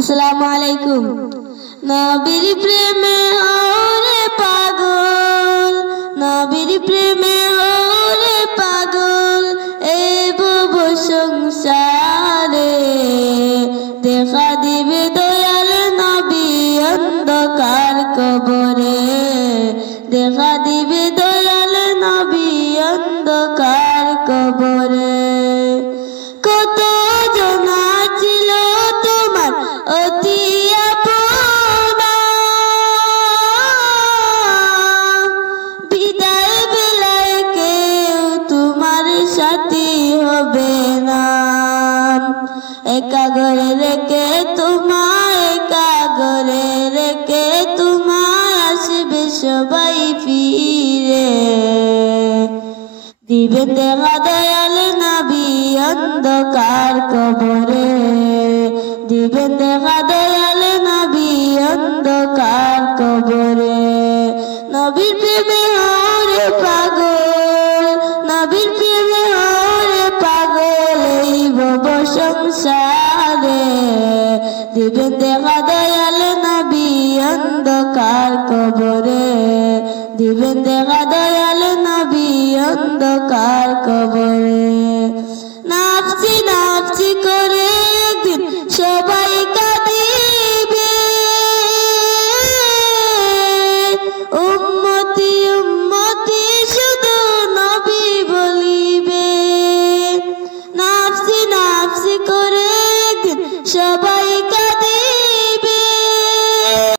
আসসালামু আলাইকুম। নবীর প্রেমে ওরে পাগল, নবীর প্রেমে ওরে পাগল, এই ভব সংসারে দেখা দিবে দয়াল নবী অন্ধকার কবরে, দেখা দিবে দয়াল নবী অন্ধকার কবরে। কত জনা ছিল তোমার অতি আপনা, বিদায় বেলায় কেউ তোমার সাথী হবে না। একা ঘরে রেখে তোমায়, একা ঘরে রেখে তোমায় আসবে সবাই ফিরে, দিবেন দেখা দয়াল নবী অন্ধকার কবরে, দিবেন দেখা দয়াল নবী অন্ধকার কবরে। নবীর প্রেমে ওরে পাগল, নবীর প্রেমে ওরে পাগল, এই ভব সংসারে দিবেন দেখা দয়াল নবী অন্ধকার কবরে, দিবেন দেখা দয়াল নবী অন্ধকার কবরে।